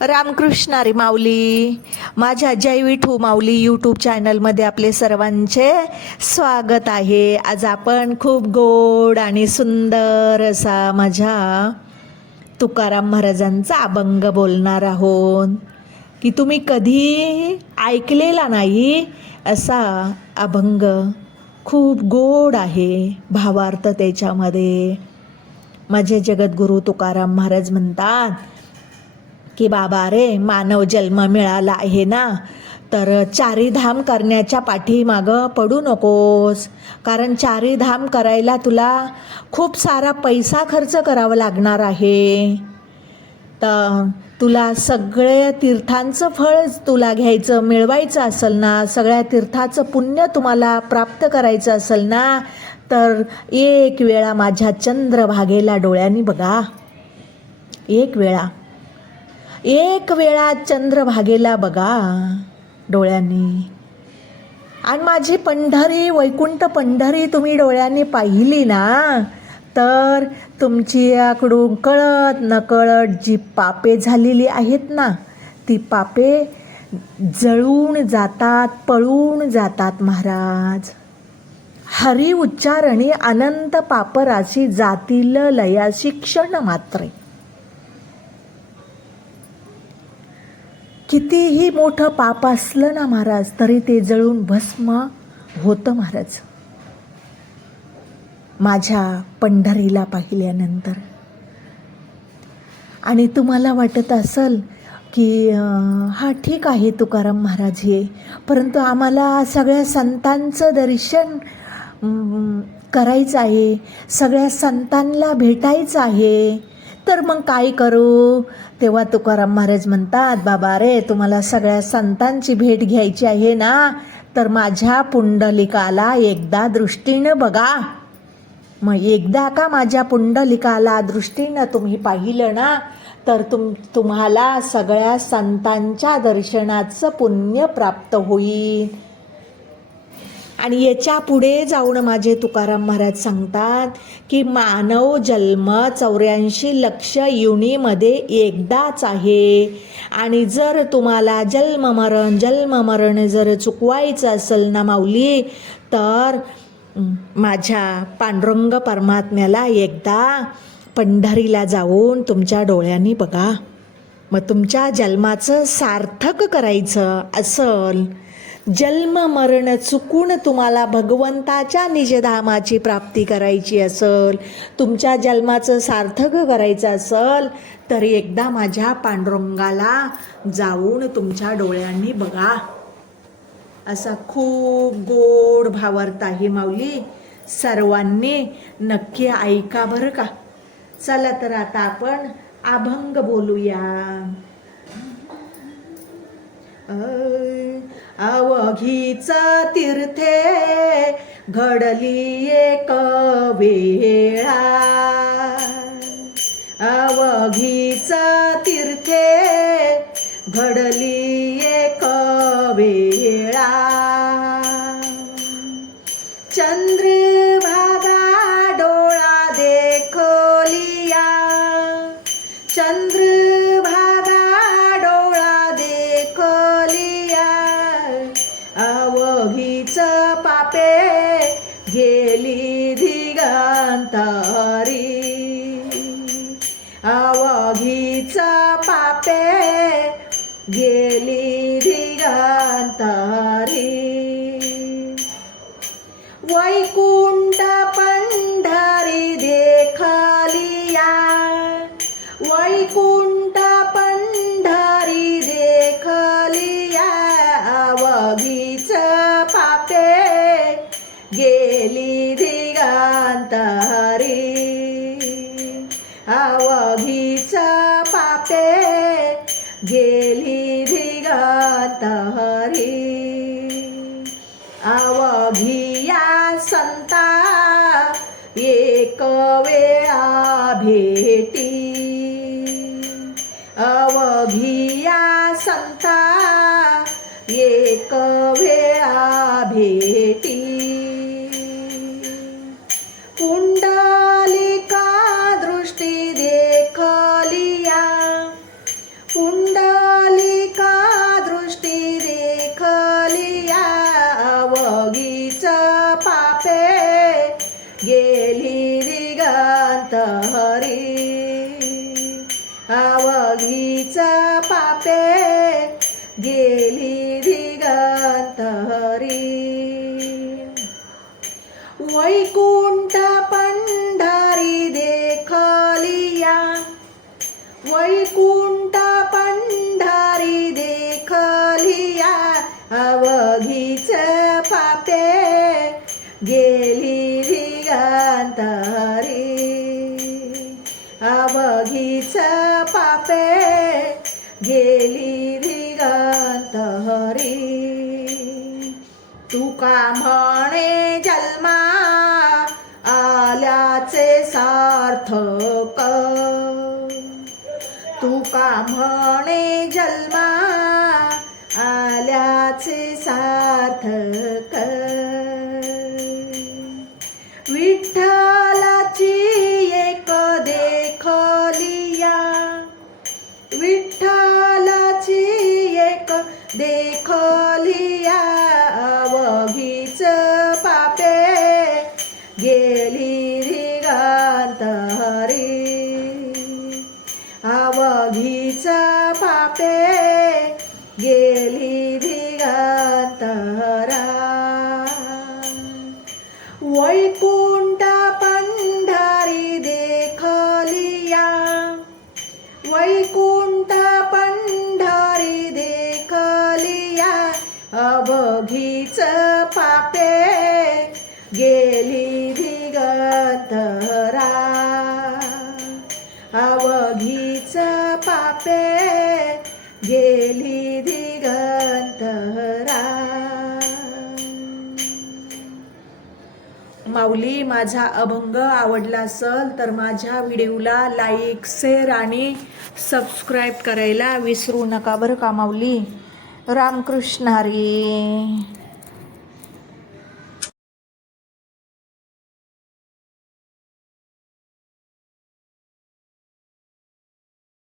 रामकृष्णारी माऊली. माझ्या जय विठू माऊली यूट्यूब चॅनलमध्ये आपले सर्वांचे स्वागत आहे. आज आपण खूप गोड आणि सुंदर असा माझ्या तुकाराम महाराजांचा अभंग बोलणार आहोत. की तुम्ही कधी ऐकलेला नाही असा अभंग. खूप गोड आहे भावार्थ त्याच्यामध्ये. माझे जगद्गुरू तुकाराम महाराज म्हणतात की बाबा रे मानव जन्म मिळाला आहे ना? तर चारीधाम करण्याच्या पाठीमागं पडू नकोस. कारण चारीधाम करायला तुला खूप सारा पैसा खर्च करावा लागणार आहे. तर तुला सगळ्या तीर्थांचं फळ तुला घ्यायचं मिळवायचं असेल ना सगळ्या तीर्थाचं पुण्य तुम्हाला प्राप्त करायचं असेल ना तर एक वेळा माझ्या चंद्रभागेला डोळ्यांनी बघा. एक वेळा. एक वेळा चंद्रभागेला बघा डोळ्यांनी. आणि माझी पंढरी वैकुंठ पंढरी तुम्ही डोळ्यांनी पाहिली ना तर तुमची याकडून कळत नकळत जी पापे झालेली आहेत ना ती पापे जळून जातात पळून जातात महाराज. हरी उच्चारणी अनंत पापराशी जातील लयाशी क्षण मात्रे. कितीही मोठं पाप असलं ना महाराज तरी ते जळून भस्म होतं महाराज. माझ्या पंढरीला पाहिल्यानंतर. आणि तुम्हाला वाटत असेल की हा ठीक आहे तुकाराम महाराज हे परंतु आम्हाला सगळ्या संतांचं दर्शन करायचं आहे सगळ्या संतांना भेटायचं आहे. तर मग काय करू? तेव्हा तुकाराम महाराज म्हणतात बाबा रे तुम्हाला सगळ्या संतांची भेट घ्यायची आहे ना? तर माझ्या पुंडलिकाला एकदा दृष्टीनं बघा. मग एकदा का माझ्या पुंडलिकाला दृष्टीनं तुम्ही पाहिलं ना तर तुम तुम्हाला सगळ्या संतांच्या दर्शनाचं पुण्य प्राप्त होईल. आणि याच्यापुढे जाऊन माझे तुकाराम महाराज सांगतात की मानव जन्म चौऱ्याऐंशी लक्ष युनीमध्ये एकदाच आहे. आणि जर तुम्हाला जन्ममरण जन्ममरण जर चुकवायचं असेल ना माऊली तर माझ्या पांडुरंग परमात्म्याला एकदा पंढरीला जाऊन तुमच्या डोळ्यांनी बघा. मग तुमच्या जन्माचं सार्थक करायचं असल जन्म मरण चुकून तुम्हाला भगवंताच्या निजधामाची प्राप्ती करायची असेल तुमच्या जन्माचं सार्थक करायचं असेल तर एकदा माझ्या पांडुरंगाला जाऊन तुमच्या डोळ्यांनी बघा. असा खूप गोड भावार्थ आहे माऊली. सर्वांनी नक्की ऐका बरं का. चला तर आता आपण अभंग बोलूया. अवघीचा तीर्थे घडली एक वेळा. अवघीचा तीर्थे घडली अवघीच पापे गेली दिगंतरी. वैकुंठ पंढरी देखलिया वैकुंठ पंढरी देखलिया अवघीच पापे गेली दिगांतरी. अवघीच वेळा भेटी. अवघिया संता एक वेळा भेटी. कुंडलिका दृष्टी देखलिया. कुंडलिका दृष्टी देखलिया. अवघीच पापे गे वैकुंठ पंढरी देखलिया. वैकुंठ पंढरी देखलिया. अवघीच पापे गे म्हणे जन्मा आल्याचे सार्थक. तुका म्हणे जन्मा आल्याचे सार्थक. अवघीच पापे गेली दिगंतरा अवघीच पापे गेली दिगंतरा माऊली माझा अभंग आवडला असेल तर माझ्या व्हिडिओला लाईक शेअर आणि सबस्क्राईब करायला विसरू नका बरं का माऊली? रामकृष्ण हरी.